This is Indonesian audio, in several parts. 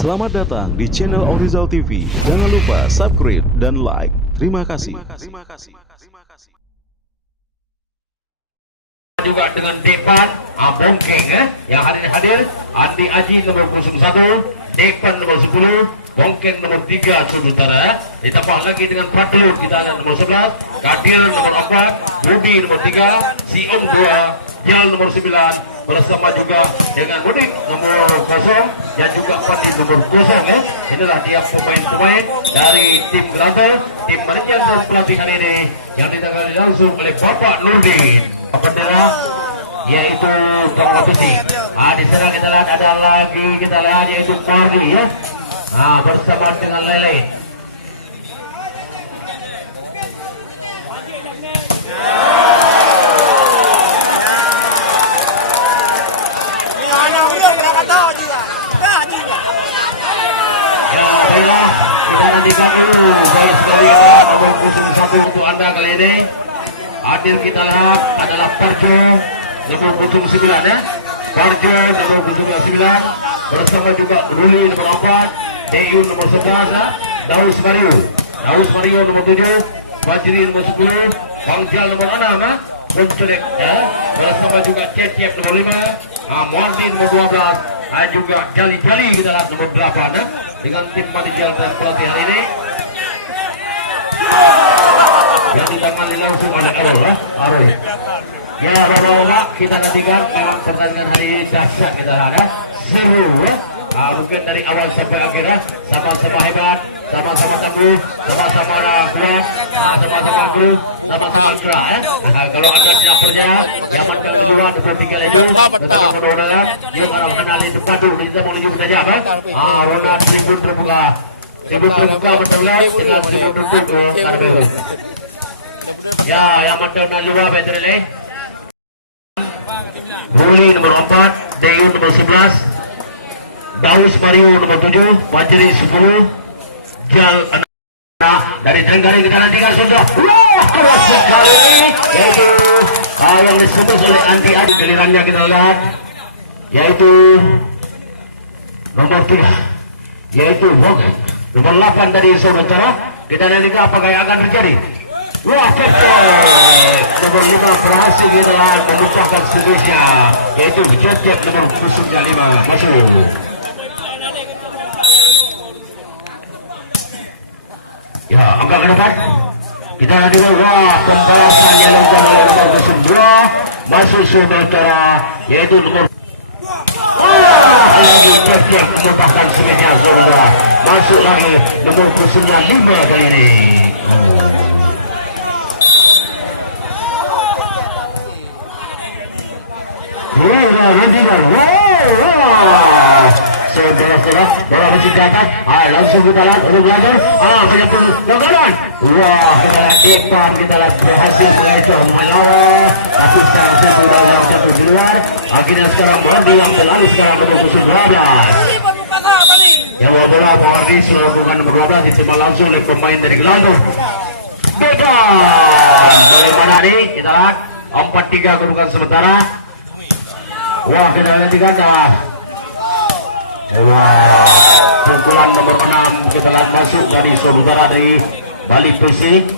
Selamat datang di channel Orizal TV. Jangan lupa subscribe dan like. Terima kasih. Juga dengan depan Bongkeng yang hadir Andi Aji nomor 01, depan nomor 10, Bongkeng nomor 3 saudara. Ditambah lagi dengan Fadlun kita ada nomor 11, Kadir nomor 4, Budi nomor 3, Siom 2, Jal nomor 9 bersama juga dengan Mudik nomor 0 dan juga Padi nomor 0 Inilah dia pemain-pemain dari tim Gelanter, tim manajer dan pelatihan ini yang ditangani langsung oleh Bapak Nurdin. Bendera yaitu kompetisi. Di sana kita lihat ada lagi yaitu Pardi ya. Bersama dengan Lele. Nantikan dulu baik sekali nomor 01 untuk anda kali ini. Hadir kita lihat adalah Parjo nomor 09 ya. Parjo nomor 09 bersama juga Ruli nomor 4, Deyu nomor 11 ya. Daus Mario nomor 7, Fajri nomor 10, Pangjal nomor 6 ya. Punculek ya. Bersama juga Cecep nomor 5, Muardi nomor 12, juga Jali kita lihat nomor 8 ya. Dengan tim manajer dan pelatihan ini yang ditangani langsung oleh Arul. Ya, bapak-bapak, kita nantikan memang pertandingan hari ini dahsyat kita ada seru ya. Mungkin dari awal sampai akhir ya, sama-sama hebat, sama-sama tangguh, sama-sama kuat, sama-sama grup, sama-sama gerak ya. Kalau anda tidak percaya, yang mandang kedua 23 lejur, bersama mudah-mudahan yang arah kenali depan dulu kita mau menuju saja apa? Ronald tribun terbuka bertengah dengan tribun terbuka Karbel. Ya, yang mandang luar Petrele. Ruli nomor 4, Deyu nomor 11, Daus Mario nomor 7, Fajri 10, Jal 6. Dari Trenggale kita nantikan sudah. Keras sekali yaitu yang disebut oleh Andi Adi. Gilirannya kita lihat yaitu nomor 3 yaitu Bongkeng nomor 8 dari saudara. Kita nantikan apakah yang akan terjadi. Nomor 5 berhasil kita lihat memecahkan servisnya yaitu Cecep nomor 05 masuk. Ya, angka ke depan kita nanti pembalasan yang dilakukan oleh nomor 02 masuk saudara yaitu nomor lagi Cecep memecahkan servisnya saudara masuk lagi nomor 05 kali ini. Saudara-saudara, bola masih di atas. Langsung kita lihat untuk belajar. Menyebut gagalan. Kita lihat depan, kita lihat berhasil mengejar Melora. Tapi sekarang satu dalam satu di luar. Akhirnya sekarang Mardi yang terlalu sekarang nomor 12. Yang bola Mardi sudah bukan nomor 12 diterima langsung oleh pemain dari Gelantur. Begal. Bagaimana nih? Kita lihat 4-3 kedudukan sementara. Kita lihat di ganda. Pukulan nomor 6 kita lihat masuk dari saudara dari Bali Persik.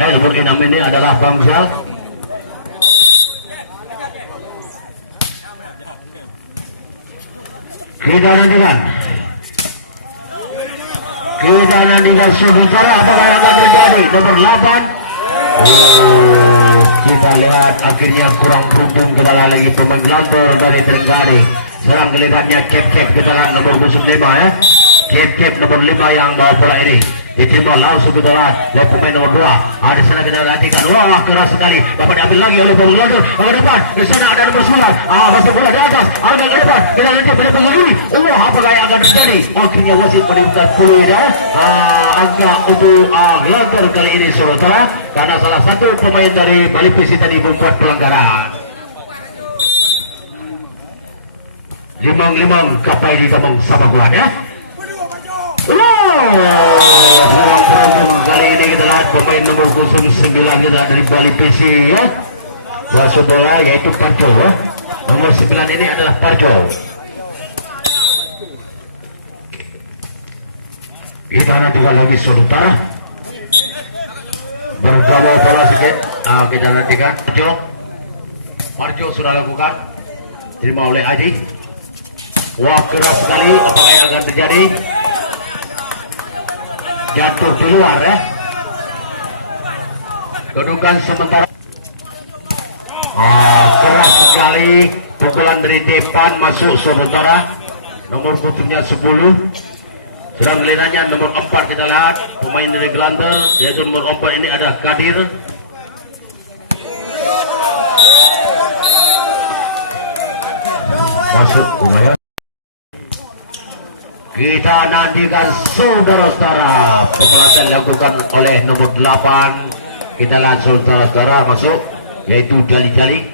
Nomor 6 ini adalah Bangsa. Kita nantikan saudara apakah yang akan terjadi. Nomor 8. Kita lihat akhirnya kurang beruntung kita lagi pemain Gelanter dari Trenggale. Serang gilirannya Cep kita lihat nomor 05 ya. Cep nomor 5 yang bawa bola ini. Diterima langsung kita lihat oleh pemain nomor 2. Di sana kita perhatikan. Keras sekali. Dapat diambil lagi oleh pemain Gelanter. Ke depan. Di sana ada nomor 9. Masuk bola di atas. Agak ke depan. Kita nanti pada penguli. Apakah yang akan terjadi? Akhirnya wasit menentukan peluit ya. Angka untuk Gelanter kali ini saudara. Karena salah satu pemain dari Bali Persik tadi membuat pelanggaran. Limang kapai di kamang sama kuat ya. Beruntung kali ini kita lihat pemain nomor 09 kita dari Bali Persik ya. Masuk bola yaitu Parjo ya. Nomor 9 ini adalah Parjo. Kita nanti lagi saudara bergabung bola sedikit. Kita nantikan Marjo sudah lakukan, terima oleh Aji. Wah, keras sekali, apakah yang akan terjadi? Jatuh di luar ya. Kedudukan sementara. Keras sekali, pukulan dari depan masuk saudara. Nomor putihnya 10. Sedang gelinanya nomor 4 kita lihat, pemain dari Gelanter, yaitu nomor 4 ini ada Kadir. Masuk ya. Kita nantikan saudara-saudara, pemelasan dilakukan oleh nomor 8. Kita lihat saudara-saudara masuk, yaitu Jali-Jali.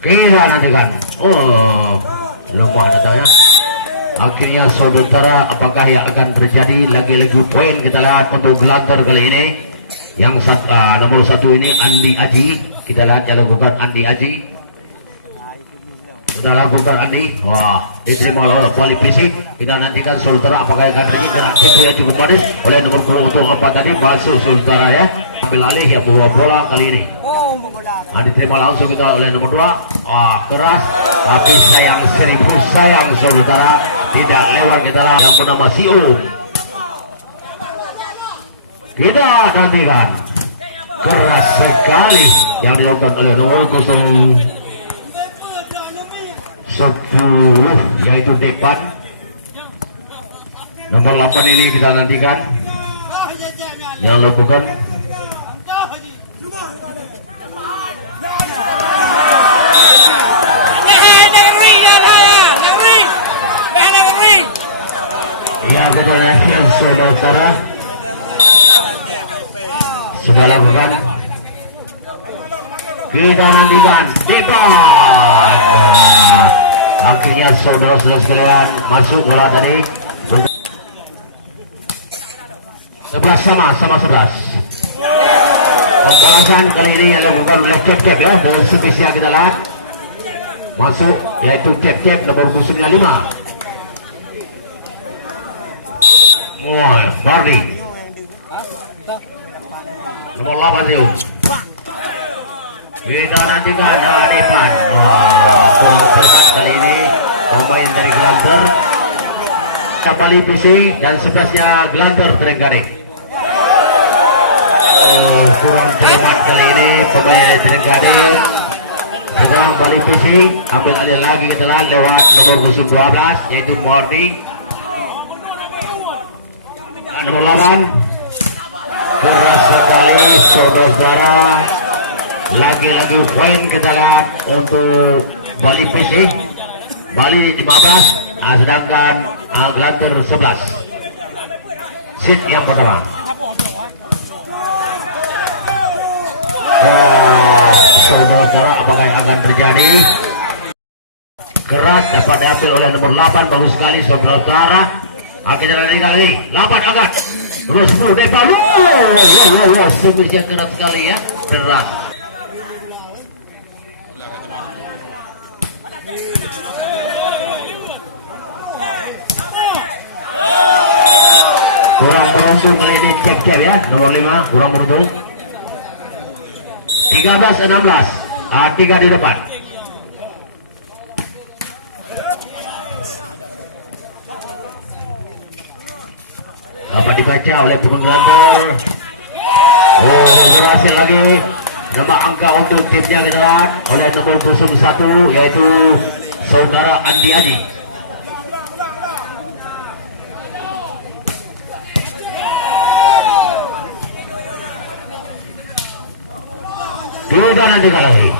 Kita nantikan. Lemah datangnya. Akhirnya saudara, apakah yang akan terjadi? Lagi-lagi poin kita lihat untuk Gelanter kali ini. Yang nomor 1 ini Andi Aji. Kita lihat yang lakukan Andi Aji. Sudah lakukan Andi. Wah, diterima oleh kualifikasi. Kita nantikan saudara, apakah yang akan terjadi? Kena tipu yang cukup manis oleh nomor 2 untuk 4 tadi. Masuk saudara ya. Ambil alih yang membawa bola kali ini. Diterima langsung kita oleh nomor 2. Keras, tapi sayang, seribu sayang saudara, tidak lewat kita lah yang bernama Siu. Kita nantikan keras sekali yang dilakukan oleh nomor 10, yaitu depan. Nomor 8 ini kita nantikan yang lakukan. Ya, kita nantikan saudara. Sudah lakukan. Kita nantikan depan. Akhirnya saudara-saudara sekalian masuk bola tadi. 11 sama 11. Pembalasan kali ini yang dilakukan oleh Cep-Cep ya, dengan spesial kita lihat. Masuk yaitu Cep-Cep nomor 05. Bardi. Nomor 8 itu. Kita nantikan depan. Kurang cepat kali ini pemain dari Gelanter. Kapali PC dan 11-nya Gelanter Terenggalek. Kurang cepat kali ini pemain dari Terenggalek. Sekarang balik PC, ambil alih lagi kita lihat lewat nomor 12 yaitu Bardi. Nomor 8. Keras sekali saudara. Lagi-lagi poin kita lihat untuk Bali PC. Bali 15, sedangkan Gelanter 11. Set yang pertama. Saudara-saudara, apakah yang akan terjadi? Keras dapat diambil oleh nomor 8, bagus sekali saudara-saudara. Kita lagi 8 angkat. Terus 10 depan. Sumbernya keras sekali ya. Keras. Kurang beruntung kali ini Cep-Cep ya. Nomor 5 kurang beruntung. 13-16. 3 di depan. Dapat dibaca oleh pemain Gelanter. Berhasil lagi. Nama angka untuk timnya kita lihat oleh nomor 01 yaitu saudara Andi Aji. Kita nantikan lagi.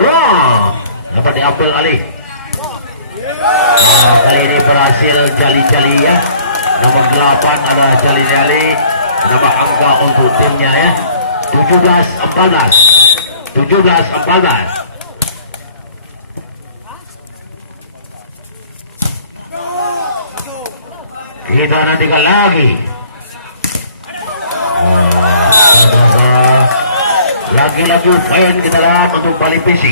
Wah, dapat diambil alih. Kali ini berhasil Jali-Jali ya. Nomor 8 ada Jali-Jali. Nama angka untuk timnya ya. 17-14. 17-14. Kita nantikan lagi. Lagi-lagi poin kita lihat untuk Bali PC.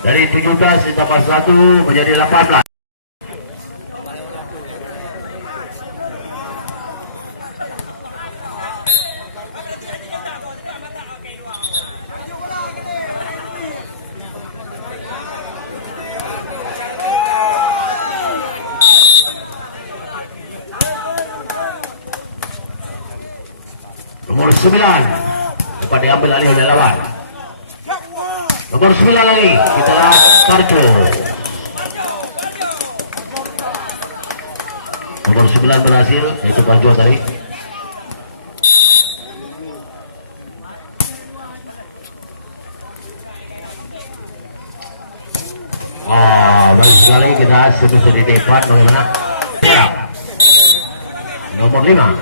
Dari 17 ditambah 1 menjadi 18. Nomor 9 dapat diambil alih oleh lawan. Nomor 9 lagi kita Parjo. Nomor 9 berhasil, yaitu Parjo tadi. Bagus sekali kita sudah di depan bagaimana? Nomor 5.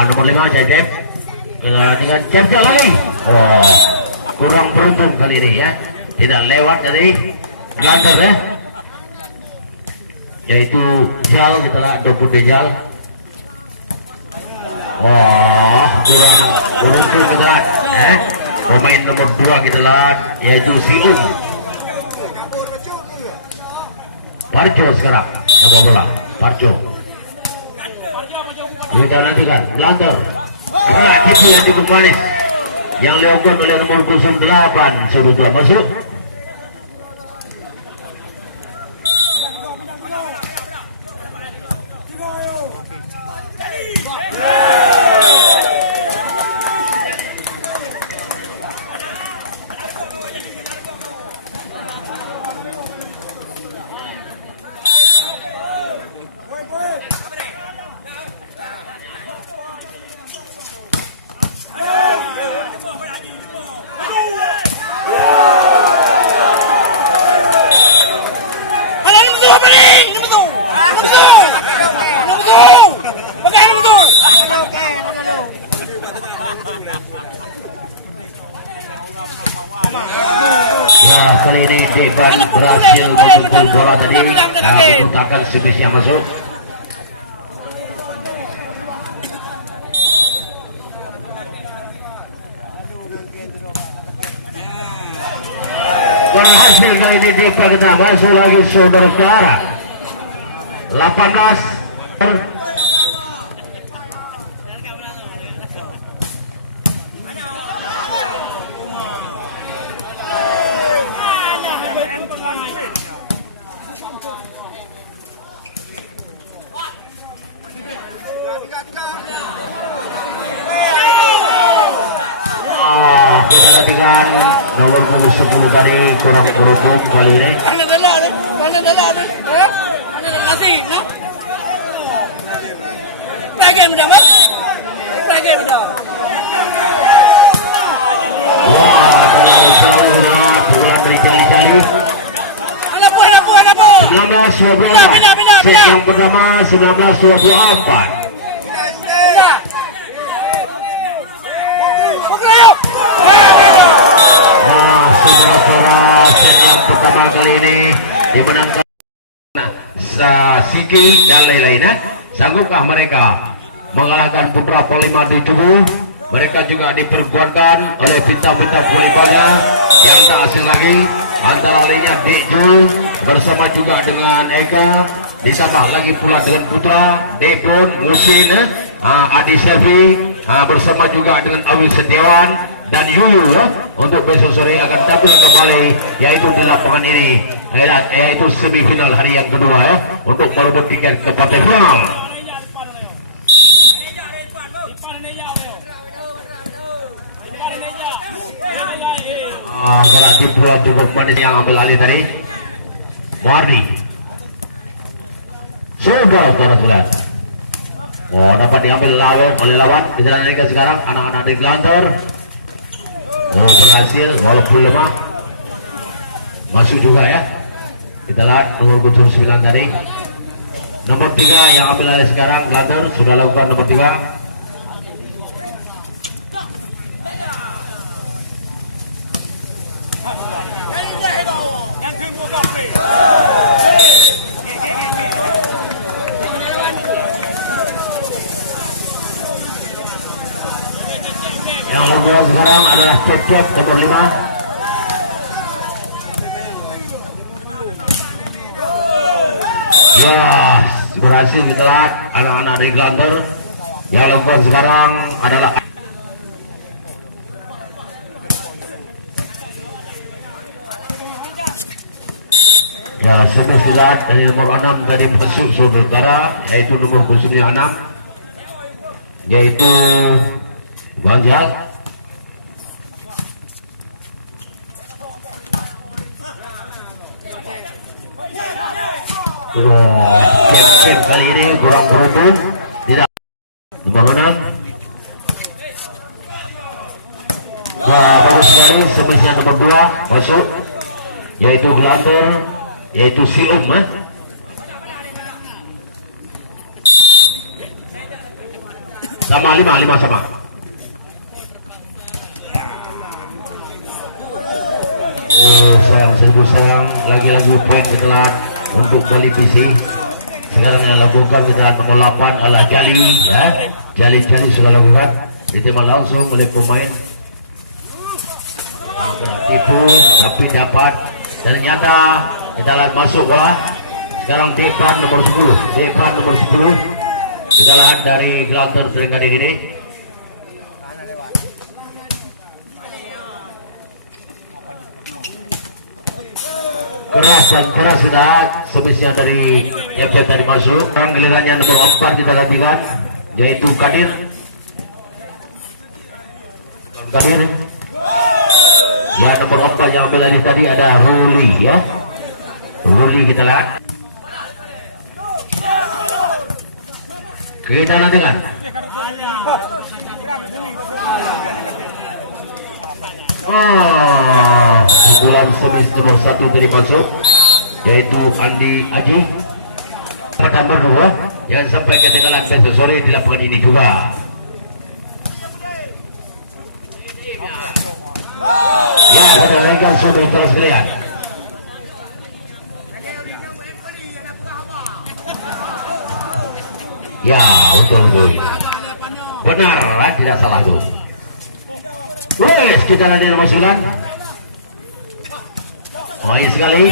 Nomor 5 Cecep. Dengan Cecep lagi. Kurang beruntung kali ini ya. Tidak lewat dari blunder ya. Yaitu Jal, kita lah Dopun Dejal. Kurang beruntung kita lah. Pemain nomor 2 kita lah, yaitu Siun. Parjo sekarang. Nomor bola. Parjo. Kita nantikan blunder. Itu yang cukup manis yang dilakukan oleh nomor 08 sudut telah masuk. Kali ini Devan berhasil memukul bola tadi. Menuntakkan Simis yang masuk. Berhasil kali ini Devan kita masuk lagi saudara-saudara. 18. Nomor 10 tadi kurang beruntung kali ini. Yang pertama 19-24. Pertama kali ini dimenangkan Siki dan lain-lainnya. Sanggupkah mereka mengalahkan putra Polima di tubuh? Mereka juga diperkuatkan oleh bintang-bintang volleybalnya yang tak asing lagi, antara lainnya Dijul bersama juga dengan Eka, ditambah lagi pula dengan putra Depon Musin, Adi Syafri, bersama juga dengan Awil Setiawan dan Yuyu untuk besok sore akan tampil kembali, yaitu di lapangan ini, yaitu semifinal hari yang kedua untuk merebut tiket ke partai final. Berarti pula cukup manis yang ambil alih tadi Muardi. Saudara-saudara, dapat diambil oleh lawan. Kita lanjutkan sekarang anak-anak di Glanter. Berhasil walaupun lemah, masuk juga ya. Kita lihat nomor 9 tadi. Nomor 3 yang ambil alih sekarang Glanter sudah lakukan nomor 3. Yang kedua sekarang Cap nomor 5. Ya, berhasil ditelat anak-anak dari Glanter. Yang lepas sekarang adalah ya, sudah silat dari nomor 6 dari Pesuk Saudara, yaitu nomor khususnya 6, yaitu Banjal. Game kali ini kurang beruntung, tidak nomor 6. Wah, bagus sekali, sebenarnya nomor 2 masuk, yaitu Glanter, yaitu Silum. Sama 5 sama. Sayang, lagi-lagi poin ketelan untuk televisi. Sekarang yang lakukan kita nomor 8 adalah Jali, ya. Jali sudah lakukan, diterima langsung oleh pemain. Tipu, tapi dapat. Ternyata kita lihat masuk bola. Sekarang Depan nomor 10. Kita lihat dari Glanter terkadang ini. Keras sudah semisnya dari FC tadi masuk. Orang gilirannya nomor 4 kita gantikan, yaitu Kadir. Ya, nomor 4 yang ambil alih tadi ada Ruli, ya. Ruli kita lihat. Kita nantikan. Bulan semis nomor 1 dari masuk, yaitu Andi Aji. Pada nomor 2, jangan sampai ketinggalan besok sore di lapangan ini juga. Ya, pada naikkan sudah terus lihat. Ya, betul. Benar, tidak salah tuh. Wes, kita ada nomor 9. Baik sekali.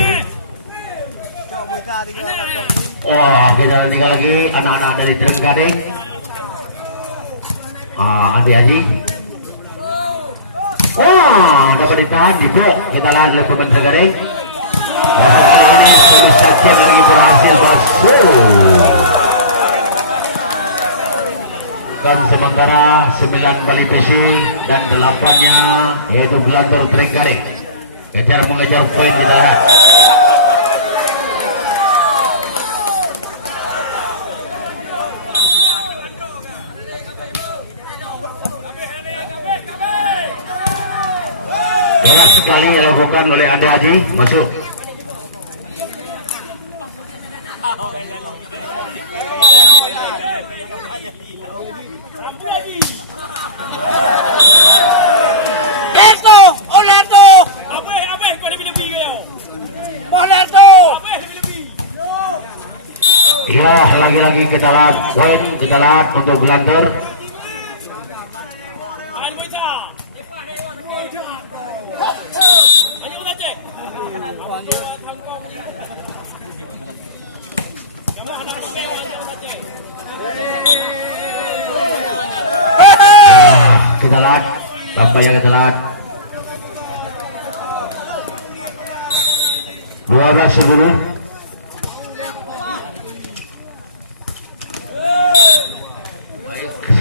Wah, kita tinggal lagi anak-anak dari Trenggading. Andi Haji. Wah, dapat ditahan di blok. Kita lihat oleh pemain Trenggading. Kali ini sebesar Cem lagi berhasil masuk. Dan sementara 9 Bali PC dan 8-nya yaitu Glanter Trenggading. Kejar mengejar poin kita lihat. Keras sekali dilakukan oleh Andi Haji, masuk. Ya, lagi-lagi kita lihat poin, kita lihat untuk Glanter. Kita lihat, apa yang kita lihat. 12-10.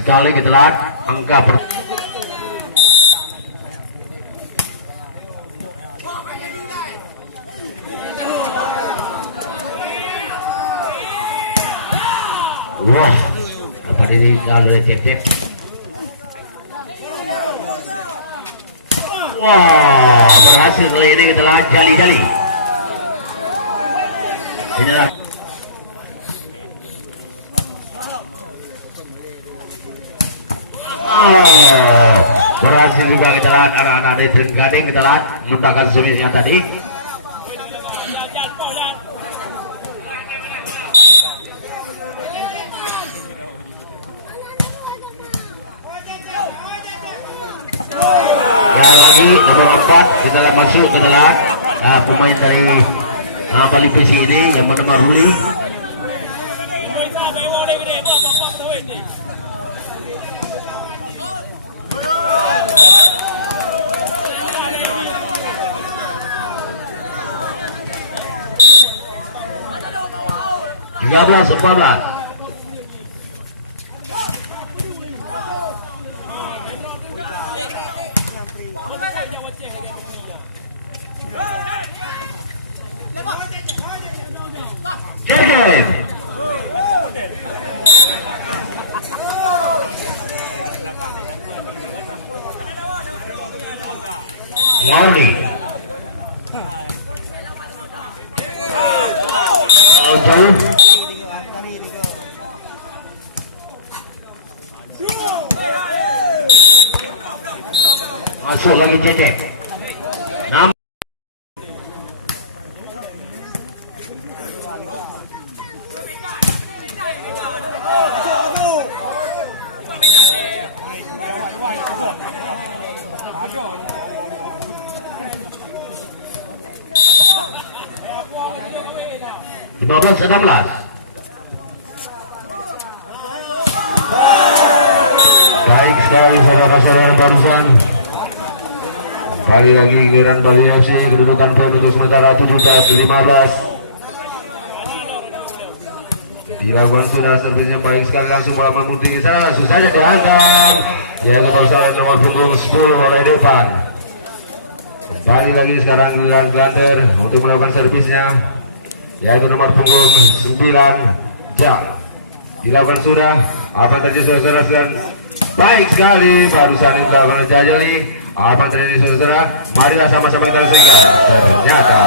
Sekali kita lihat angka wah, dapat ini dari Cep. Wah, berhasil kali ini kita lihat Jali. Inilah berhasil juga kita lihat anak-anak dari Trenggading, kita lihat letakkan semisnya tadi. Yang lagi cepat kita masuk ke dalam pemain dari Bali PC ini yang bernama Ruli. Tiga belas 14. Ngori. Masuk lagi Cecep. Lima belas 16. Baik sekali saudara-saudara barusan. Kali lagi giliran Bali FC, kedudukan poin untuk sementara 17-15. Dilakukan sudah servisnya baik sekali, langsung bola memutih ke sana, langsung saja dihantam. Yaitu berusaha nomor punggung 10 oleh Depan. Kembali lagi sekarang giliran Glanter untuk melakukan servisnya, yaitu nomor punggung 9 Ja. Dilakukan sudah, apa terjadi saudara-saudara? Baik sekali barusan ini dilakukan Jajali. Apa terjadi saudara? Marilah sama-sama kita saksikan. Ternyata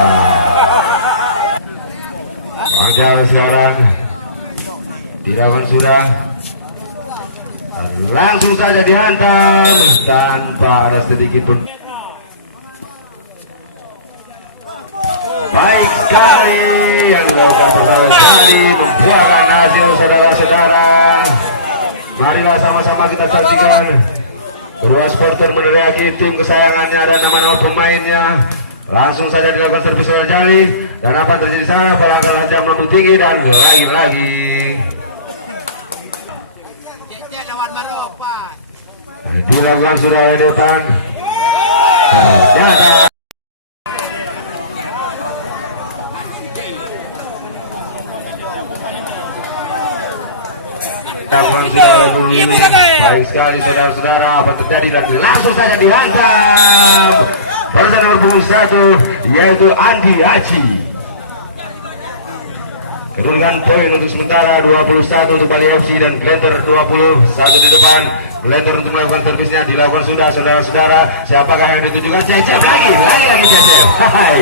Panjang sekarang dilakukan sudah, langsung saja dihantam tanpa ada sedikit pun. Baik sekali yang dilakukan pertama kali membuahkan hasil saudara-saudara. Marilah sama-sama kita saksikan. Kedua supporter meneriaki tim kesayangannya dan nama-nama pemainnya. Langsung saja dilakukan servis oleh Jali. Dan apa terjadi sana? Pelanggaran jam lebih tinggi dan lagi-lagi dilakukan sudah oleh Depan. Ternyata baik sekali saudara-saudara, apa terjadi dan langsung saja dihantam barusan nomor punggung 1 yaitu Andi Haji. Kedudukan poin untuk sementara 21 untuk Bali FC dan Glenter 20, satu di depan. Glenter untuk melakukan servisnya dilakukan sudah saudara-saudara. Siapakah yang ditujukan? Cecep lagi Cecep. Hai,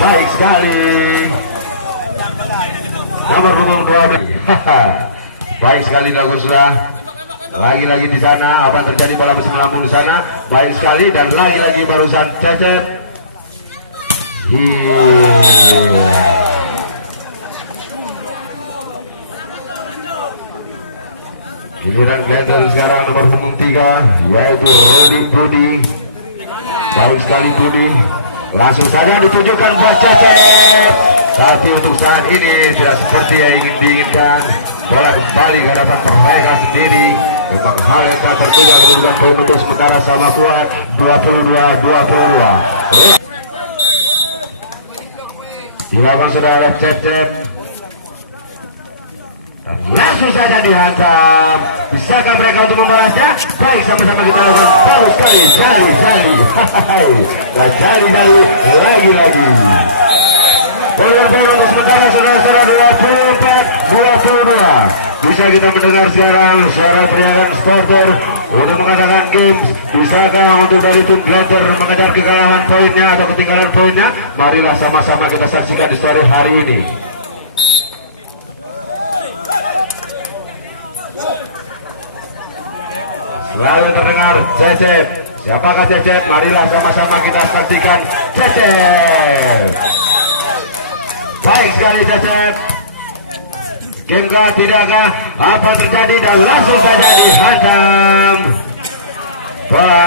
baik sekali nomor punggung 12. Baik sekali dilakukan sudah. Lagi-lagi di sana, apa yang terjadi, bola masih melambung di sana. Baik sekali dan lagi-lagi barusan Cecep. Giliran Glenter sekarang nomor punggung 3 yaitu Rudi. Baik sekali Rudi. Langsung saja ditujukan buat Cecep. Tapi untuk saat ini tidak seperti yang ingin diinginkan. Bola kembali ke hadapan mereka sendiri. Memang hal yang tak terduga kedudukan poin untuk sementara sama kuat 22-22. Dilakukan saudara Cecep. Langsung saja dihantam. Bisakah mereka untuk membalasnya? Baik, sama-sama kita lakukan. Baru sekali Jali. Dan Jali lagi-lagi. Poin untuk sementara saudara-saudara 24-22. Bisa kita mendengar sekarang suara teriakan supporter untuk mengatakan game. Bisakah untuk dari tim Glenter mengejar kekalahan poinnya atau ketinggalan poinnya? Marilah sama-sama kita saksikan di sore hari ini. Selalu terdengar Cecep. Siapakah Cecep? Marilah sama-sama kita saksikan Cecep. Baik sekali Cecep. Gamekah tidakkah? Apa terjadi dan langsung saja dihantam. Bola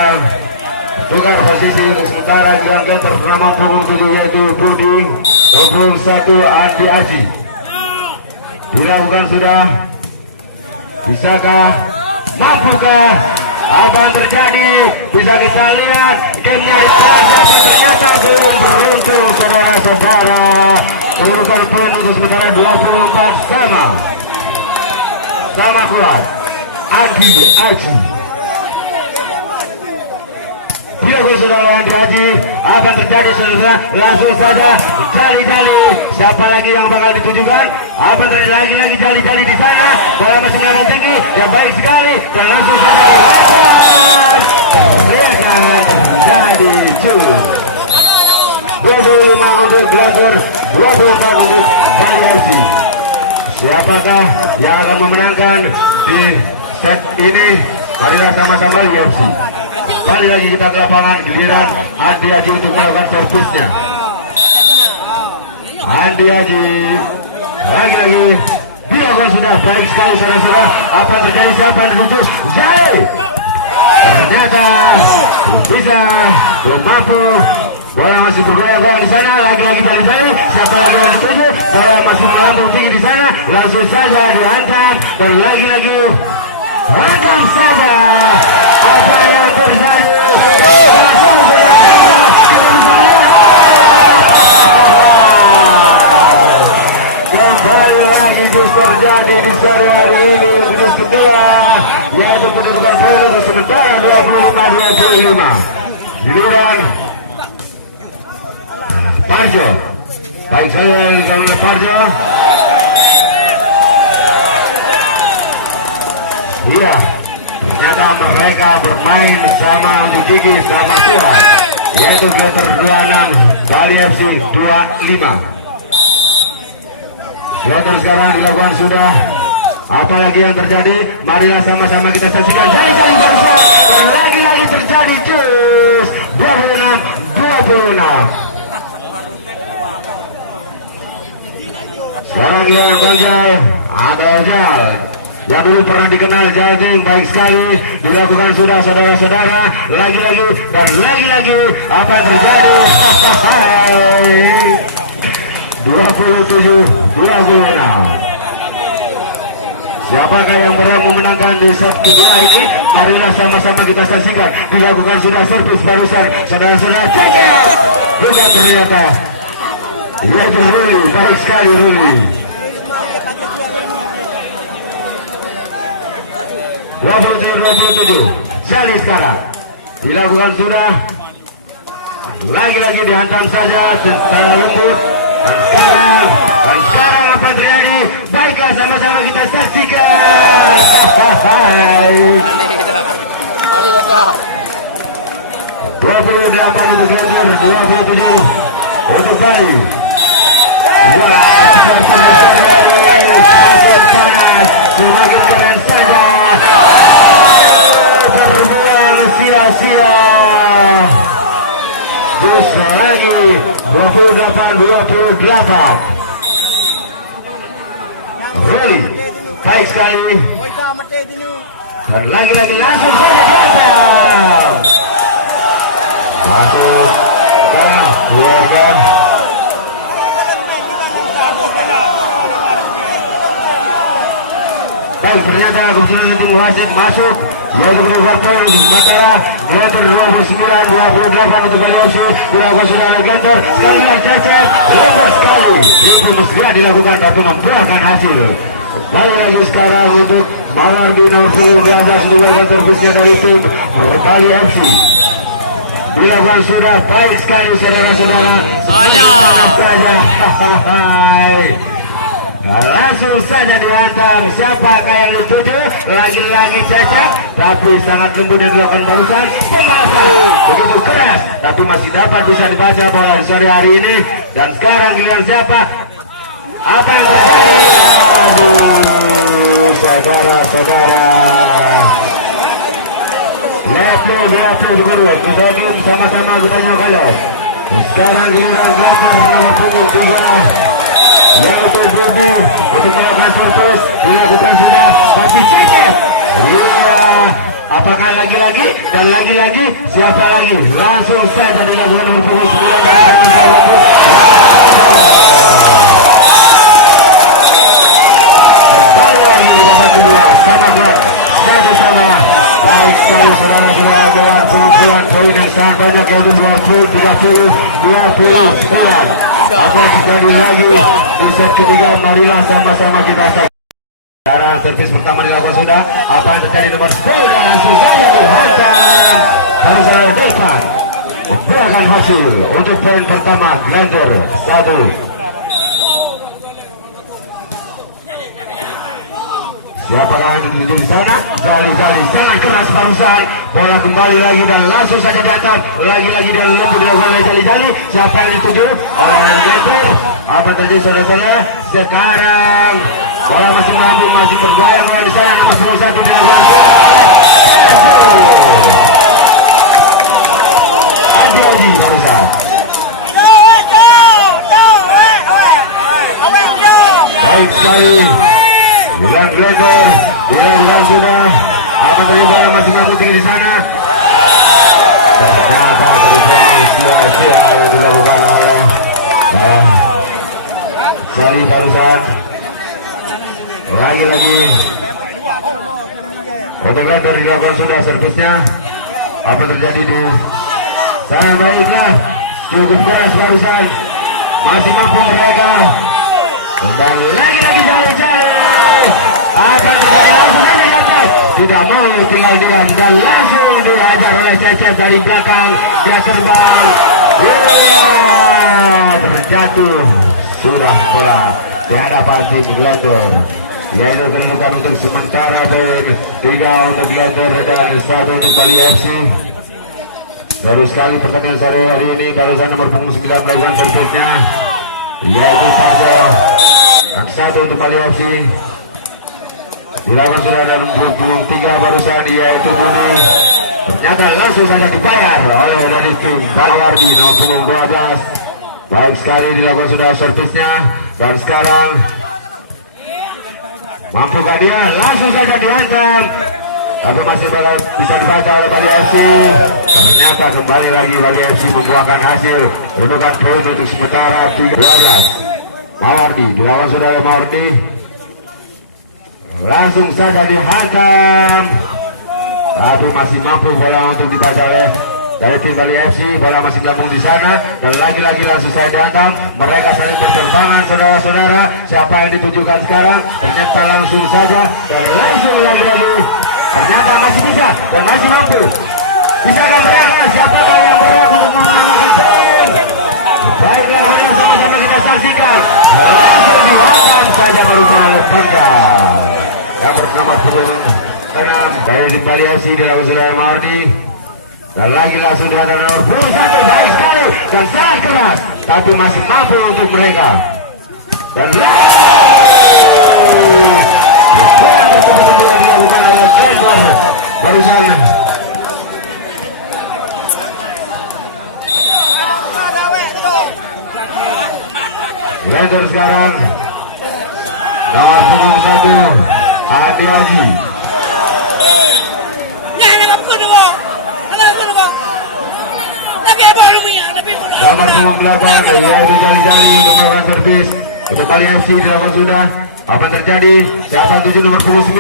tukar posisi untuk sementara gelandang center nomor punggung 7 yaitu Budi, punggung 1 Andi Aji. Dilakukan sudah, bisakah, mampukah, apa yang terjadi? Bisa kita lihat gamenya di apa ternyata belum beruntung saudara-saudara. Tukar poin untuk sementara 24 sama keluar Andi Aji. Dilakukan saudara Andi Aji, apa yang terjadi saudara? Langsung saja jali-jali, siapa lagi yang bakal ditujukan? Apa yang terjadi? Lagi-lagi jali-jali di sana, bola masih melambung tinggi, ya baik sekali, dan langsung saja lihat kan, jadi cus 25 untuk Glaser, 24 untuk Bali FC. Siapakah yang akan memenangkan di set ini? Marilah sama-sama Bali FC. Kembali lagi kita ke lapangan, giliran Andi Aji untuk melakukan servisnya. Andi Aji lagi-lagi dilakukan sudah baik sekali saudara-saudara. Apa yang terjadi? Siapa yang dituju? Jai ternyata bisa, belum mampu. Bola masih bergoyang-goyang di sana, lagi-lagi jali-jali. Siapa lagi yang dituju? Bola masih melambung tinggi di sana, langsung saja dihantam dan lagi-lagi hantam saja. Apa yang terjadi? Kembali lagi terjadi di sore hari ini untuk kedua, yaitu kedudukan poin untuk sementara 25-25. Giliran Parjo, baik saya oleh Parjo. Iya, ternyata mereka bermain sama unjuk gigi, sama kuat, yaitu Glaser 26, Bali FC 25. Glaser sekarang dilakukan sudah. Apalagi yang terjadi? Marilah sama-sama kita saksikan. Dan lagi-lagi terjadi terus 26-26. Sekarang lawan Banjal, ada Jal yang dulu pernah dikenal Jalding, baik sekali dilakukan sudah saudara-saudara. Lagi-lagi dan lagi-lagi apa yang terjadi? 27-26. Siapakah yang berhak memenangkan di set kedua ini? Marilah sama-sama kita saksikan. Dilakukan sudah servis barusan saudara-saudara. Bukan ternyata yaitu Ruli, baik sekali Ruli. 27-27. Jali sekarang dilakukan sudah. Lagi-lagi dihantam saja secara lembut. Dan sekarang apa yang terjadi? Baiklah sama-sama kita saksikan. 28 untuk Glaser, 27 untuk Bali. Semakin keren saja. Terbuang sia-sia. Terus lagi 28-28. Ruli baik sekali. Dan lagi-lagi langsung saja masuk kan keluarga. Dan ternyata kebetulan nanti Muhasib masuk, yaitu berubah poin untuk sementara Glaser 29-28 untuk Bali FC. Dilakukan sudah oleh Glaser, sekali cacat lembut sekali. Itu segera dilakukan tapi membuahkan hasil. Balik lagi sekarang untuk Mawar di nomor 10 biasa untuk melakukan servisnya dari tim Bali FC. Dilakukan sudah baik sekali saudara-saudara, semakin panas saja. Langsung saja dihantam. Siapakah yang dituju? Lagi-lagi cacat, tapi sangat lembut yang dilakukan barusan. Pemalasan begitu keras, tapi masih dapat bisa dibaca bola di sore hari ini. Dan sekarang giliran siapa? Apa yang terjadi? Aduh, saudara-saudara. Lepas dua kita ingin sama-sama bertanya kalau sekarang giliran Glaser nomor punggung 3 yaitu Budi untuk melakukan servis. Dilakukan sudah masih cacat. Iya, apakah lagi-lagi dan lagi-lagi siapa lagi lagi, langsung saja dilakukan nomor punggung 9. Banyak yang 20, 30, 20, lihat apa terjadi lagi di set ketiga. Marilah sama-sama kita saksikan. Sekarang servis pertama dilakukan sudah. Apa yang terjadi nomor 10 langsung saja dihantam dari sana depan. Berakan hasil untuk poin pertama Glander 1. Siapakah yang dituju di sana? Kali-kali sangat keras barusan. Bola kembali lagi dan langsung saja datang. Lagi-lagi dan lembut dilakukan oleh Jali-Jali. Siapa yang dituju? Orang Glander. Apa yang terjadi saudara-saudara? Sekarang bola masih mampu, masih bergoyang di sana. Nomor 21 dilakukan. Adi barusan. Baik sekali. Bilang Glander, dilakukan sudah. Apa tadi bola masih mampu tinggi di sana? Ternyata sia-sia yang dilakukan oleh Jali barusan. Lagi-lagi untuk Glander dilakukan sudah servisnya. Apa terjadi di sana? Baiklah, cukup keras barusan. Masih mampu mereka. Dan lagi-lagi Jali-Jali akan menjadi langsung saja di atas. Tidak mau tinggal diam dan langsung dihajar oleh Cecep dari belakang. Dia terbang. Terjatuh. Sudah bola di hadapan tim Glander. Yaitu kedudukan untuk sementara poin 3 untuk Glander dan 1 untuk Bali FC. Baru sekali pertandingan sehari hari ini barusan nomor punggung 9 melakukan servisnya. Yaitu Parjo. Yang 1 untuk Bali FC. Dilakukan sudah dan punggung 3 barusan yaitu Budi. Ternyata langsung saja dibayar oleh dari tim Balwardi nomor punggung 12. Baik sekali dilakukan sudah servisnya dan sekarang mampukah dia? Langsung saja dihantam. Tapi masih bisa dibaca oleh Bali FC. Ternyata kembali lagi Bali FC membuahkan hasil. Kedudukan poin untuk sementara 13. Mawardi dilawan sudah oleh Mawardi. Langsung saja dihantam. Tapi masih mampu bola untuk dibaca oleh dari tim Bali FC. Bola masih gelembung di sana dan lagi-lagi langsung saya dihantam. Mereka saling berterbangan saudara-saudara. Siapa yang ditujukan sekarang? Ternyata langsung saja dan langsung lagi-lagi. Ternyata masih bisa dan masih mampu. Bisakah mereka? Siapakah yang berhak untuk menangkan poin? Baiklah, mari sama-sama kita saksikan. Langsung dihantam saja berusaha oleh Bangga. Yang bernama 6 dari tim Bali FC dilakukan sudah Mardi. Dan lagi langsung dihantam nomor 21. Baik sekali dan sangat keras. Tapi masih mampu untuk mereka. Dan barusan Glander sekarang nomor punggung 1 Adi Haji. Nomor punggung 8 yaitu Jali-Jali untuk melakukan servis untuk Bali FC dilakukan sudah. Apa yang terjadi? Siapa yang tuju nomor punggung 9?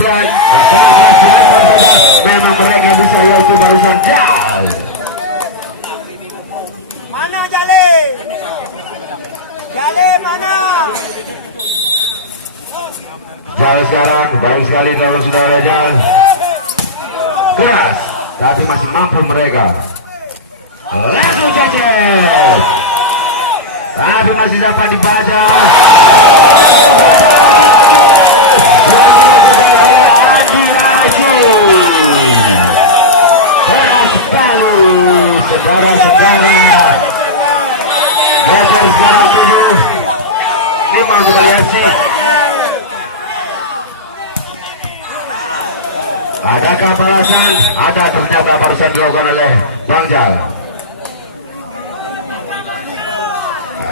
Memang mereka bisa yaitu barusan Jal. Mana Jali? Jali mana? Jal sekarang baik sekali dilakukan sudah oleh Jal. Keras, tapi masih mampu mereka. Langsung Cecep. Tapi masih dapat dibaca. Adakah balasan? Ada, ternyata barusan dilakukan oleh Bang Jal.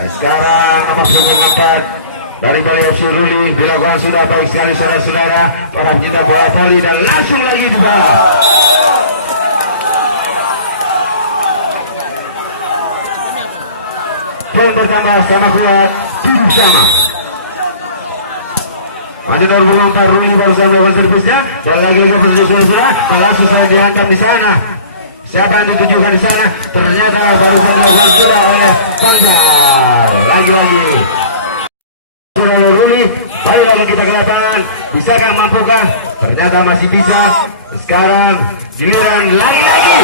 Sekarang nomor punggung 4 dari Bali FC Ruli dilakukan sudah. Baik sekali saudara-saudara para pencinta bola voli dan langsung lagi juga. poin bertambah sama kuat 7 sama. Maju nomor punggung 4 Ruli baru saja melakukan servisnya dan lagi-lagi berdiskusi sudah langsung saya dihantam di sana. Siapa yang ditujukan di sana? Ternyata baru saja dilakukan sudah oleh Panjar. Lagi-lagi sudah Ruli, baru lagi kita ke lapangan. Bisakah, mampukah? Ternyata masih bisa. Sekarang giliran lagi-lagi.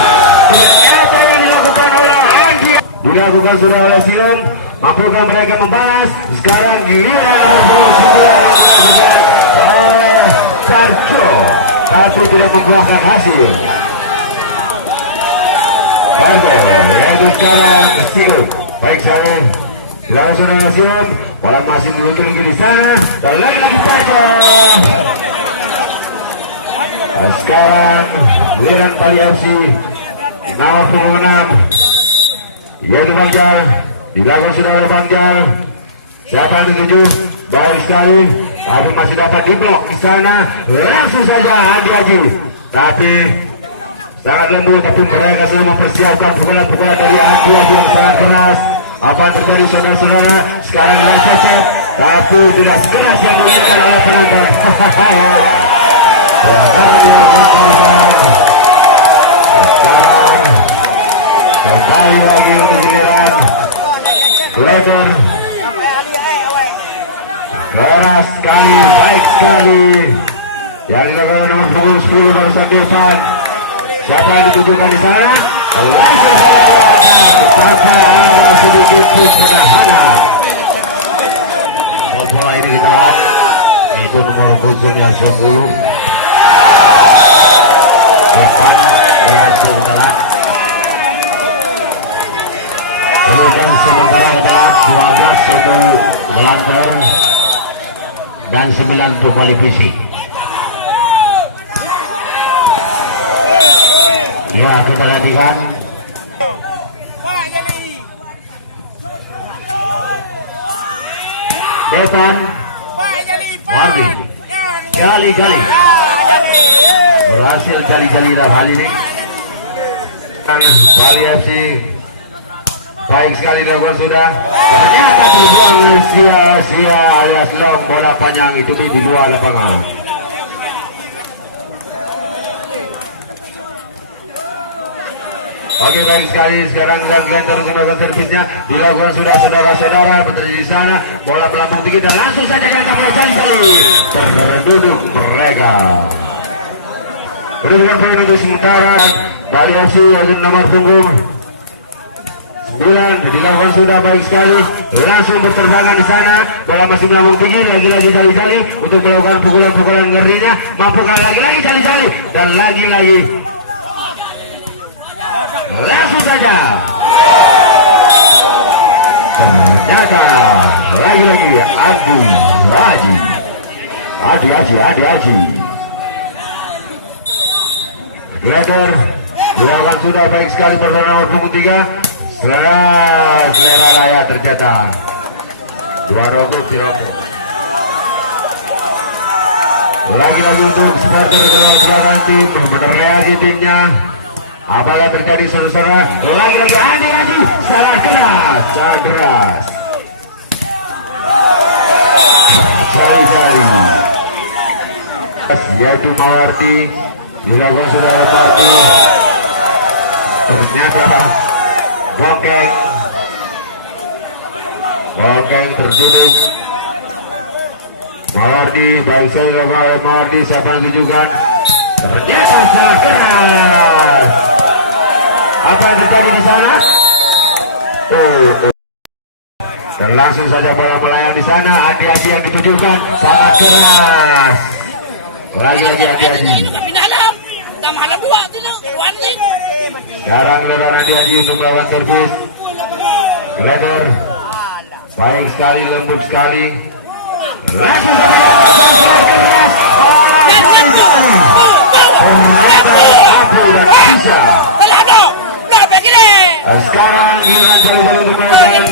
Ternyata yang dilakukan oleh Andi dilakukan sudah oleh Silem. Mampukah mereka membalas? Sekarang giliran nomor 9 yang dilakukan oleh Sarjo, tapi tidak membuahkan hasil. Yaitu sekarang Silem. Baik saya, dilakukan sudah Silem. Bola masih meluncur di sana dan lagi-lagi Sarjo. Sekarang giliran Bali FC nomor punggung 6 yaitu Panjal. Dilakukan sudah oleh Panjal. Siapa yang dituju? Baik sekali, tapi masih dapat diblok di sana. Langsung saja Andi Haji, tapi sangat lembut. Tapi mereka sudah mempersiapkan pukulan-pukulan dari Andi Haji yang sangat keras. Apa yang terjadi saudara-saudara? Sekarang tidak cocok, tapi tidak sekeras yang diinginkan oleh penonton. Kembali lagi untuk giliran Leger. Keras sekali, baik sekali yang dilakukan nomor punggung 10 barusan depan. Siapa yang ditujukan di sana? Langsung tanpa ada sedikit pun penahanan. Bola ini ditahan, itu nomor punggung yang 10. Cepat berhasil telat. Kemudian sementara telat 12 untuk Melantar dan 9 untuk Bali Fisik. Ya, kita lihat depan Wardi kali-kali berhasil kali-kali dalam hal ini. Bali FC baik sekali dilakukan sudah. Ternyata terbuang sia-sia alias long bola panjang itu di luar lapangan. Oke, baik sekali. Sekarang Glenn terus melakukan servisnya. Dilakukan sudah saudara-saudara berada di sana. Bola melambung tinggi dan langsung saja mereka mulai cari-cari. Terduduk mereka. Kedudukan poin untuk sementara Bali FC yaitu nomor punggung 9 dilakukan sudah baik sekali. Langsung berterbangan di sana. Bola masih melambung tinggi lagi-lagi cari-cari untuk melakukan pukulan-pukulan ngerinya. Mampukah lagi-lagi cari-cari dan lagi-lagi. Langsung saja. Ternyata lagi-lagi Adi Haji. Grader dilakukan sudah baik sekali bersama nomor punggung 3. Selera raya tercetak. 2 rokok di rokok. Lagi-lagi untuk supporter kedua belakang tim menerreasi timnya. Apa yang terjadi saudara-saudara? Lagi-lagi Andi Haji salah keras. Sekali-kali. Yaitu Mawardi dilakukan sudah oleh Marti. Ternyata Bongkeng terduduk. Mawardi baik sekali dilakukan oleh Mawardi. Siapa yang ditujukan? Ternyata salah keras. Apa yang terjadi di sana? Dan langsung saja bola melayang di sana. Andi Haji yang ditujukan sangat keras. Lagi-lagi Andi Haji. Sekarang giliran Andi Haji untuk melakukan servis. Gleder baik sekali, lembut sekali. Langsung saja keras. Sekarang giliran jari-jari untuk melakukan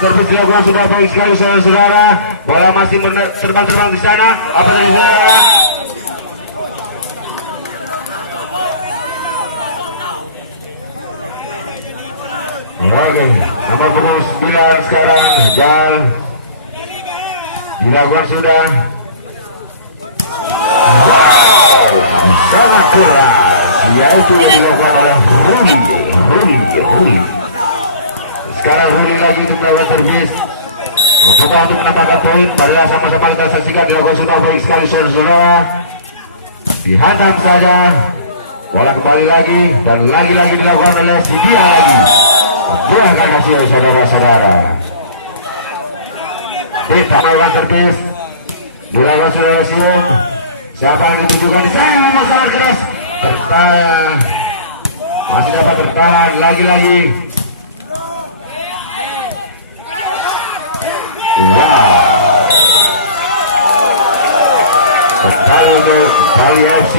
servis dilakukan sudah baik sekali saudara-saudara. Bola masih terbang-terbang di sana. Apa terjadi di sana? Oke, Nomor punggung 9 sekarang Jal dilakukan sudah. Wow, sangat keras, yaitu yang dilakukan oleh Ruli. Sekarang Ruli lagi untuk melakukan servis, mencoba untuk menambahkan poin. Marilah sama-sama kita saksikan dilakukan sudah baik sekali saudara-saudara. Dihantam saja, bola kembali lagi dan lagi-lagi dilakukan oleh si dia lagi. Buahkan hasil saudara-saudara. Kita melakukan servis, dilakukan saudara siung. Siapa yang ditujukan di sana memang sangat keras. Tertahan, masih dapat tertahan lagi-lagi. Wow, sekali ke Bali FC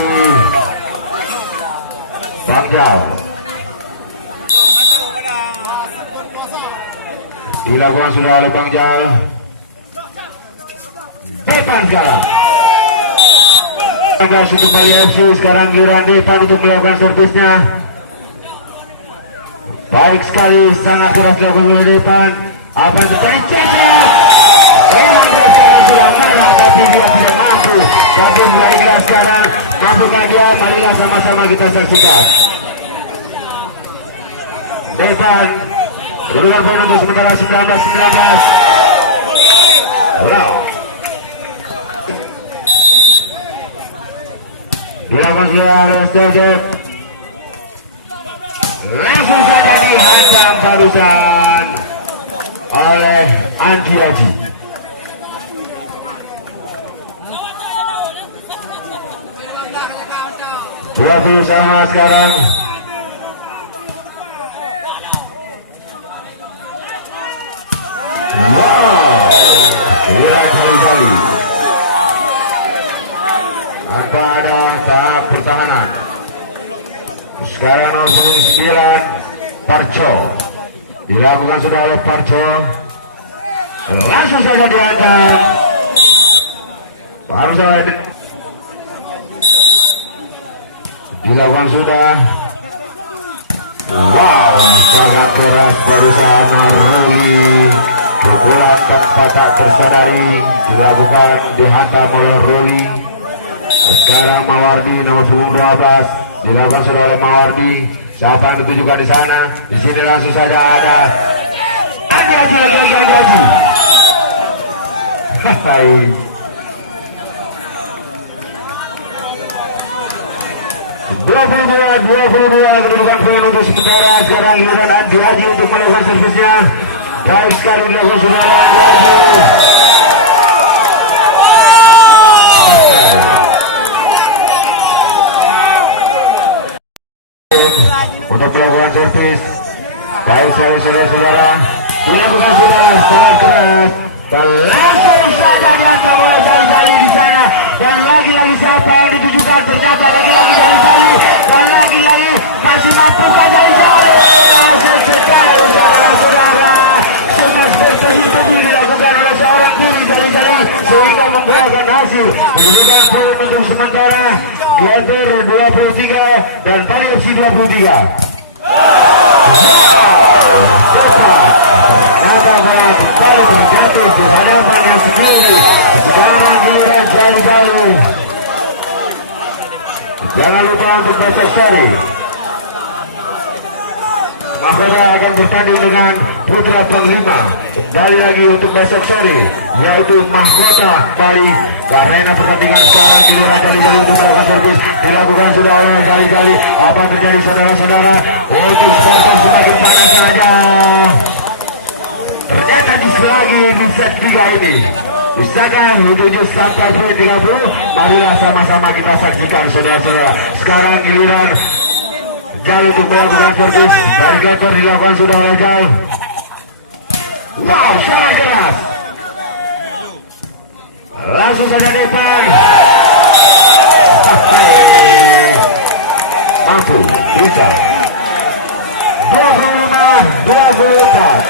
Banggal. Dilakukan sudah oleh Bang Jal. Depan sekarang. Banggal untuk Bali FC. Sekarang giliran Depan untuk melakukan servisnya. Baik sekali, sangat keras dilakukan oleh Depan. Apa yang terjadi? Cecer. Memang sekarang sudah marah, tapi dia tidak mampu. Tapi mulai keras sekarang. Mampukah dia? Marilah sama-sama kita saksikan. Depan kedudukan poin untuk sementara 19-19. Wow. Dilakukan sudah oleh Stelgep. Langsung saja dihantam barusan oleh Andi Haji. Dua puluh sama sekarang. Wow, kira kali-kali. Apa ada tahap pertahanan? Sekarang nomor 9 Parco. Dilakukan sudah oleh Parco. Langsung saja dihantam. Baru saja dilakukan sudah. Wow, sangat keras barusan Ruli. Pukulan tanpa tak tersadari dilakukan dihantam oleh Ruli. Sekarang Mawardi nomor 12 dilakukan sudah oleh Mawardi. Siapa yang ditujukan di sana? Di sini langsung saja ada Andi Haji. Hai. Dua kedudukan poin untuk sementara. Sekarang giliran Andi Haji untuk melakukan servisnya. Baik sekali dilakukan saudara. Untuk melakukan servis. Baik sekali saudara-saudara. Dilakukan sudah sangat keras. Dan langsung saja dihantam oleh Jali di sana. Dan lagi-lagi siapa yang ditujukan? Ternyata lagi-lagi Jali. Dan lagi-lagi masih mampu saja Jali. Sekarang saudara-saudara. Semester itu dilakukan oleh seorang diri Jali. Sehingga membuahkan hasil. Kedudukan poin untuk sementara. Kiater 23 dan Bali FC 23. Kata bola baru jatuh di hadapan yang sendiri. Sekarang giliran Jali. Jangan lupa untuk baca story. Mahkota akan bertanding dengan putra panglima. Kembali lagi untuk besok sore, yaitu Mahkota Bali. Karena pertandingan sekarang giliran Jali untuk melakukan servis dilakukan sudah oleh Jali. Apa terjadi saudara-saudara? Untuk sosok sebagaimana saja. Ternyata lagi di set 3 ini. Bisakah 7 sampai 30? Marilah sama-sama kita saksikan saudara-saudara. Sekarang giliran Jal untuk melakukan servis. Dari gacor dilakukan sudah oleh Jal. Wow, sangat keras. Langsung saja Depan. Mampu, bisa. 25-24.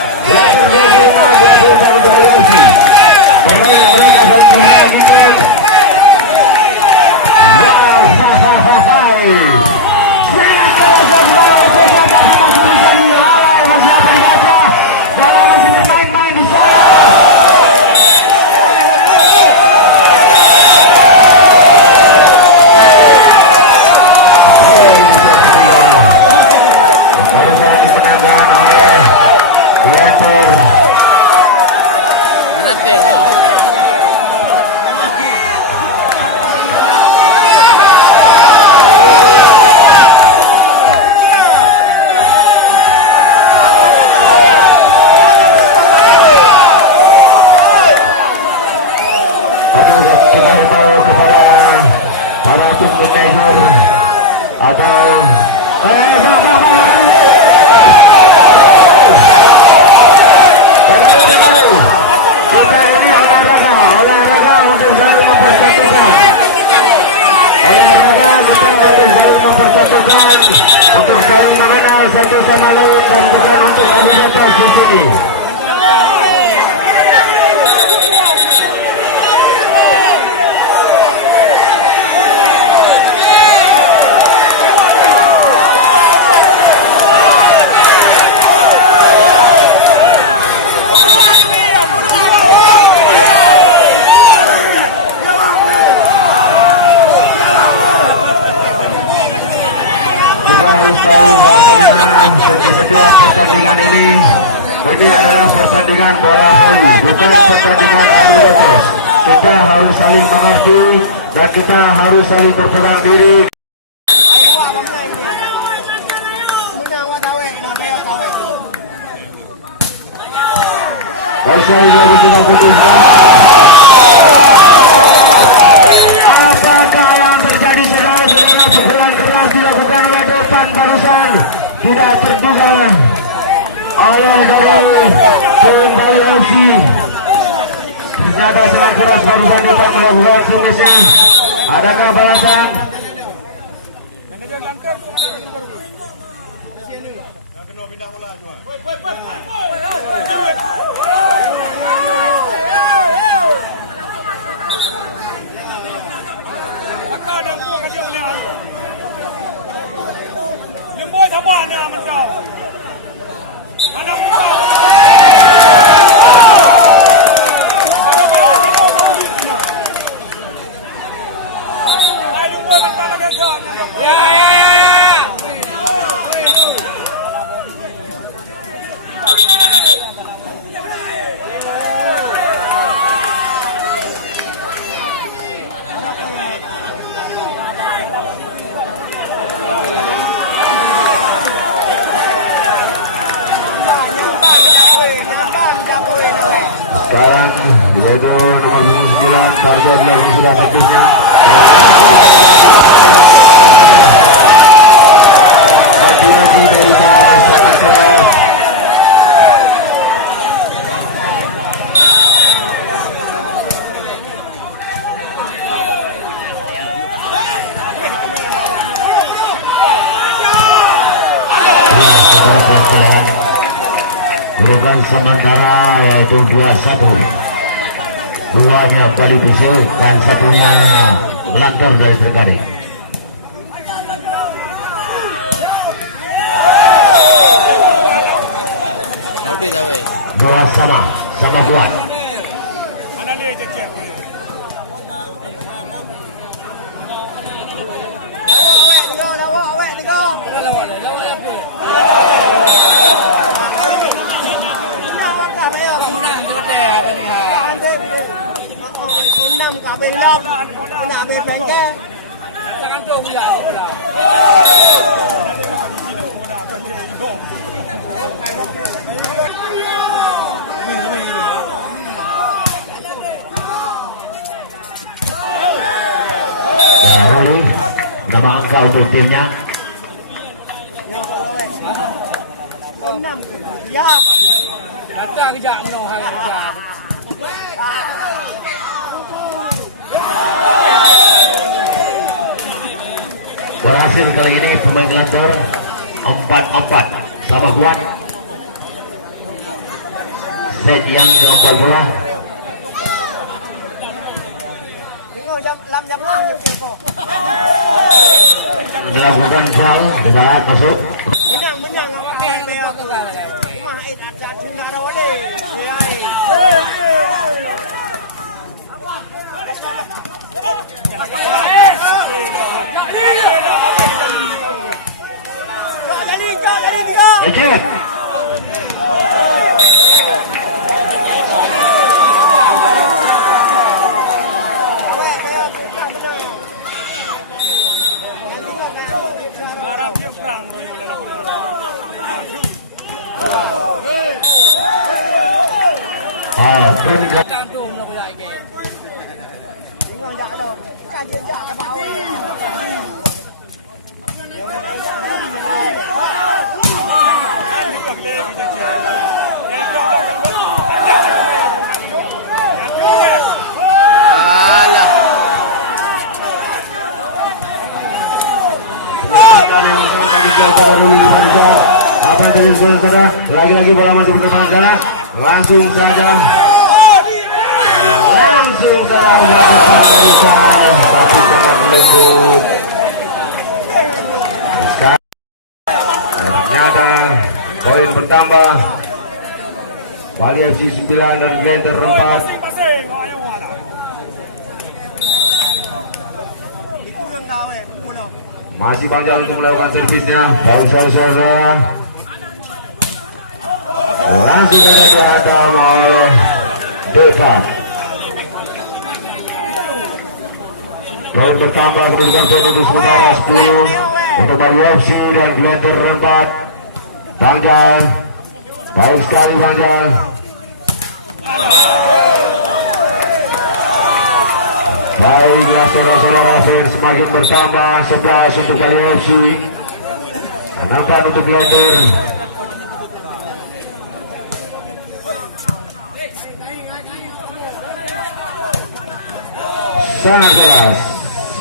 kita himbau kepada para tim manajer atau kita ini olahraga untuk saling mempersatukan, untuk saling mengenal satu sama lain dan bukan untuk adu atas di sini. Kita harus saling mengerti dan kita harus saling berpegang diri. Apakah yang terjadi saudara-saudara? Pukulan keras dilakukan oleh depan barusan tidak terduga oleh dari tim Bali FC. Ternyata setelah keras barusan depan melakukan submisnya. Adakah balasan? Sekarang yaitu nomor 9 Tarjo adalah sudah seterusnya. Bukan sementara yaitu 2-1. Duanya kualifikasi dan satunya lantar dari Terkading. Dua sama kuat. Nama angka untuk timnya. Berhasil kali ini pemain gelandang 4-4 sama kuat. Set yang ke bola. Dilakukan foul, tidak masuk. Menang awak Ejek. saudara. Lagi-lagi bola masih berteman sana. Langsung saja ternyata poin bertambah. Bali FC 9 dan Blender 4. Masih Bang Jal untuk melakukan servisnya. Saudara. Langsung saja dihantam oleh Dekat. Poin bertambah kedudukan poin untuk sementara 10 untuk Bali FC dan Blender 4. Bang Jal, baik sekali Bang Jal. Baiklah saudara-saudara, poin semakin bertambah 11 untuk Bali FC, 6 untuk Blender. Sangat keras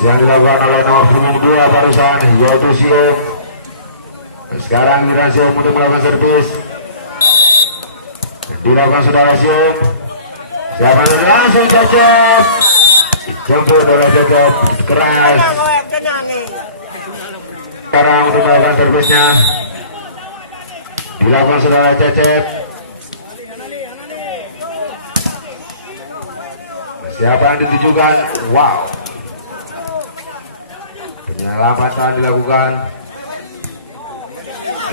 yang dilakukan oleh nomor punggung 2 barusan, yaitu Siom. Sekarang giliran Siom untuk melakukan servis. Dilakukan saudara Siom. Siapa yang langsung cocok? Jemput oleh cocok keras. Sekarang untuk melakukan servisnya. Dilakukan saudara Cecep. Siapa yang ditujukan? Wow. Penyelamatan dilakukan.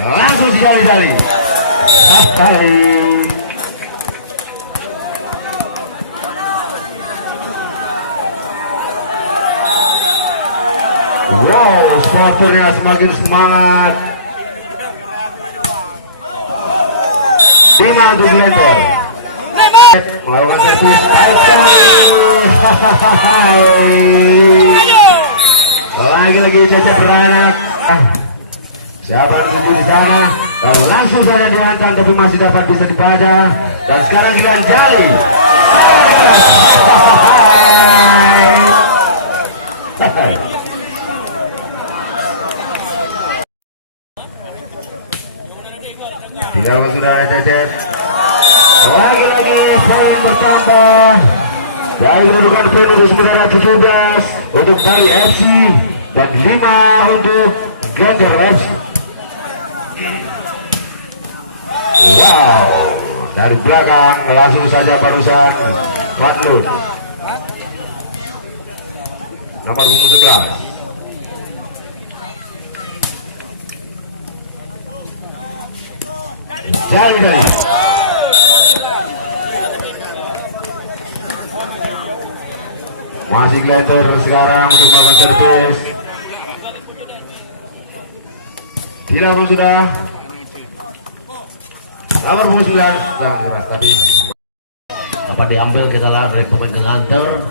Langsung dijali-jali. Wow, supporternya semakin semangat. 5 untuk Blender. Melakukan servis baik sekali. Lagi-lagi Cecep beranak. Siapa yang tuju di sana? Dan langsung saja dihantam, tapi masih dapat bisa dibaca. Dan sekarang giliran Jali. Tidak saudara Cecep. Lagi-lagi poin bertambah. Dari kedudukan poin untuk sementara 17 untuk Bali FC dan 5 untuk Blender FC. Wow, dari belakang langsung saja barusan Fadlun nomor 11. Jali. Masih Blender sekarang untuk melakukan servis. Dilakukan sudah. Nomor 9 sangat keras tapi Dapat diambil kita lah dari pemain Hunter.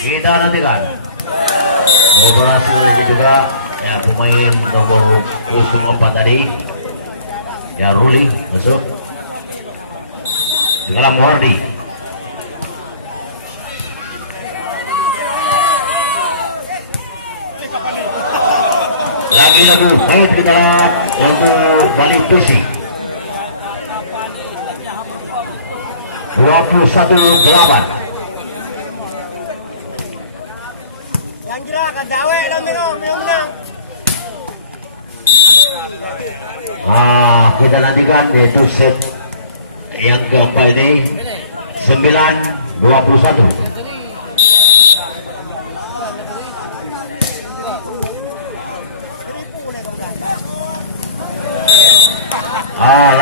Kita nantikan. Berhasil ini juga ya pemain nomor 04 tadi. Ya Ruli masuk. Segala Mordi. Lagi-lagi poin kita untuk Bali FC 21-8. Yang kira kadawe lang minum. Kita nantikan yaitu set yang keempat ini 9-21.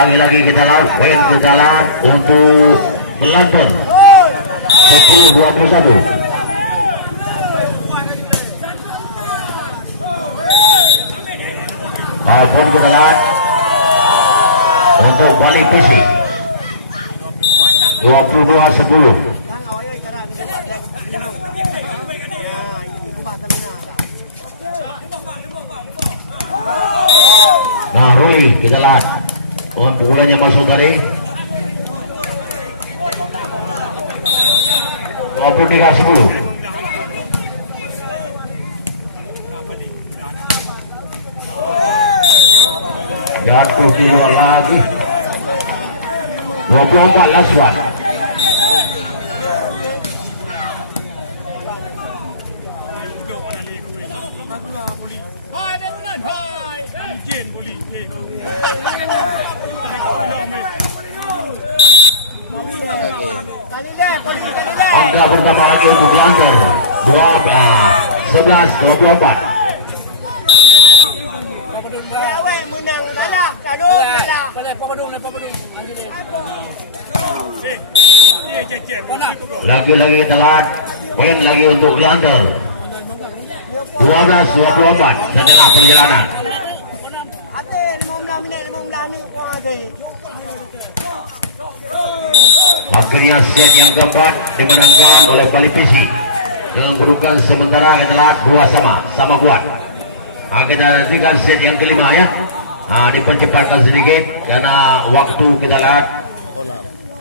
Lagi-lagi kita lihat poin berjalan untuk Blender 10-21. Poin berjalan untuk Bali FC 22-10. Nah, Rui kita lihat untuk bulannya masuk dari 23-10. Jatuh di luar lagi. 24 last one. Angka pertama lagi untuk Lancer 11-24. Dawek menang kalah. Caduh kalah. Lagi-lagi telat. Poin lagi untuk Lancer 12-24 setengah perjalanan. Ate 15 minit 15 ni kau ate. Akhirnya set yang keempat dimenangkan oleh Bali PC dengan kedudukan sementara telat 2 sama buat. Kita nantikan set yang kelima ya. Dipercepatkan sedikit karena waktu kita lihat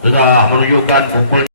sudah menunjukkan pukul.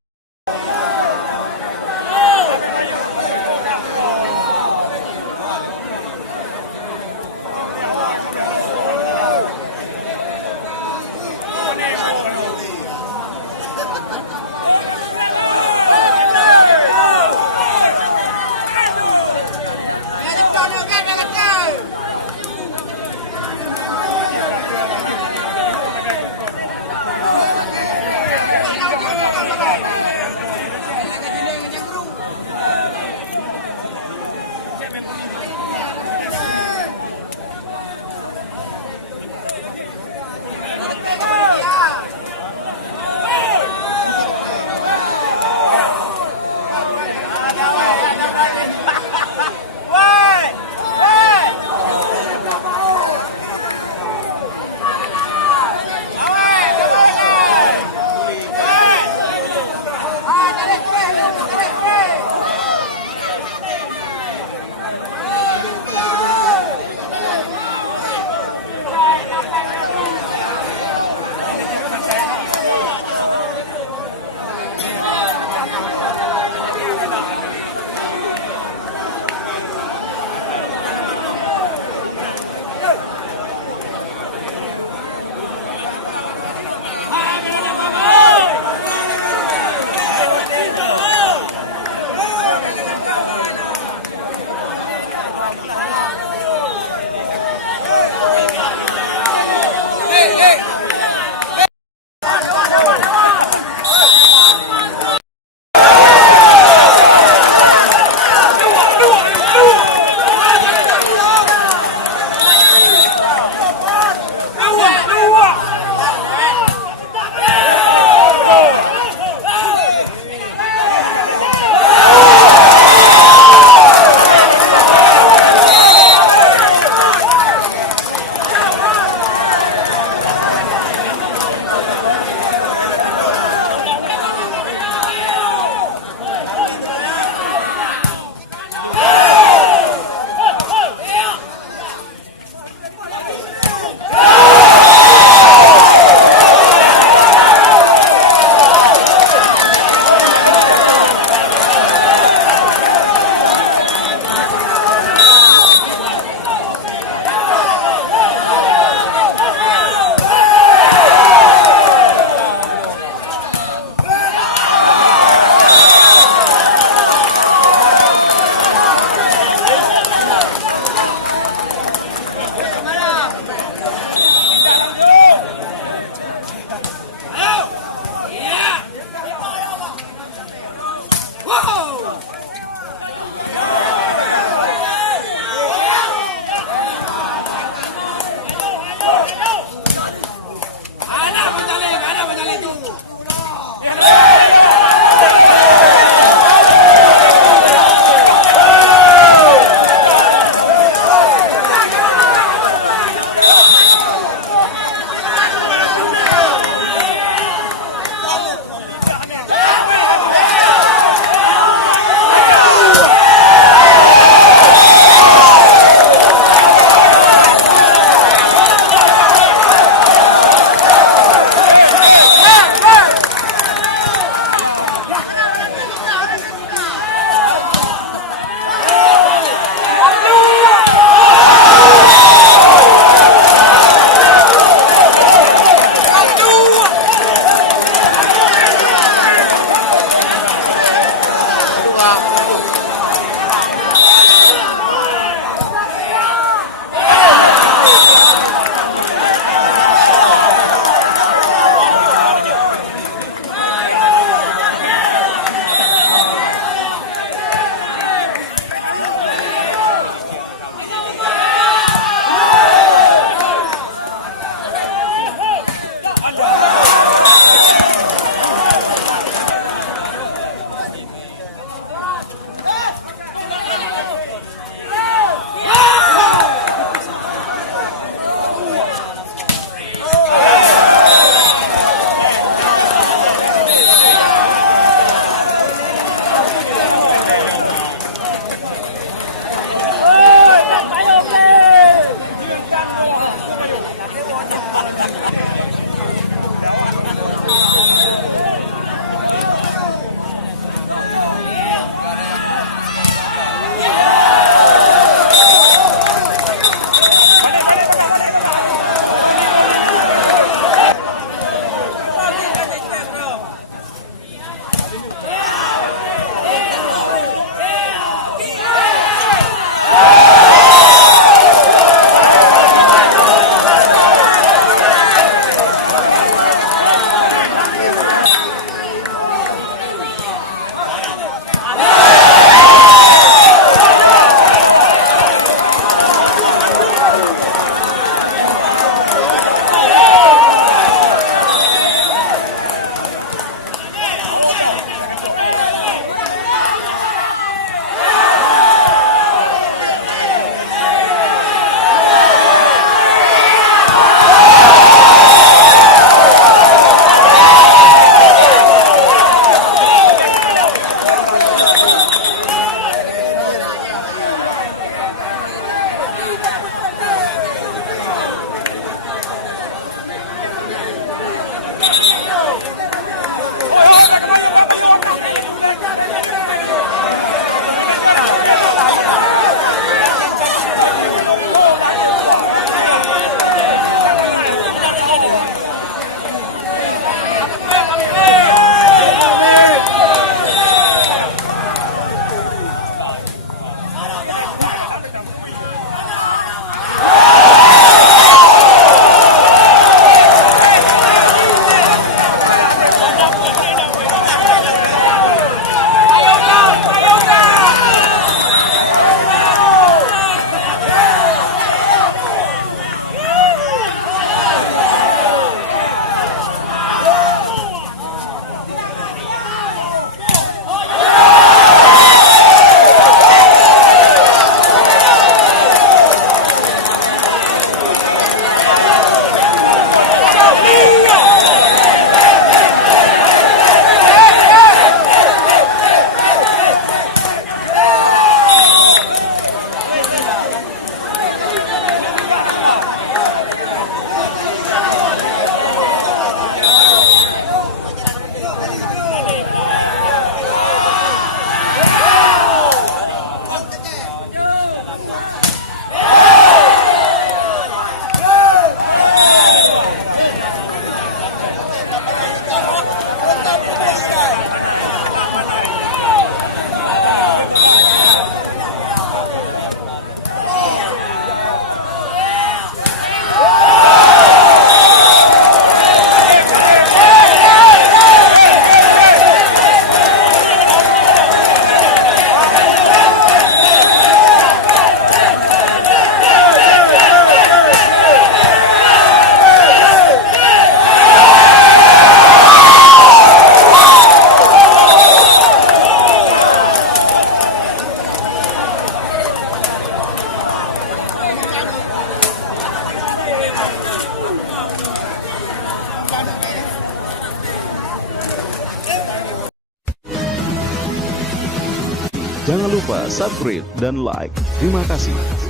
Jangan lupa subscribe dan like. Terima kasih.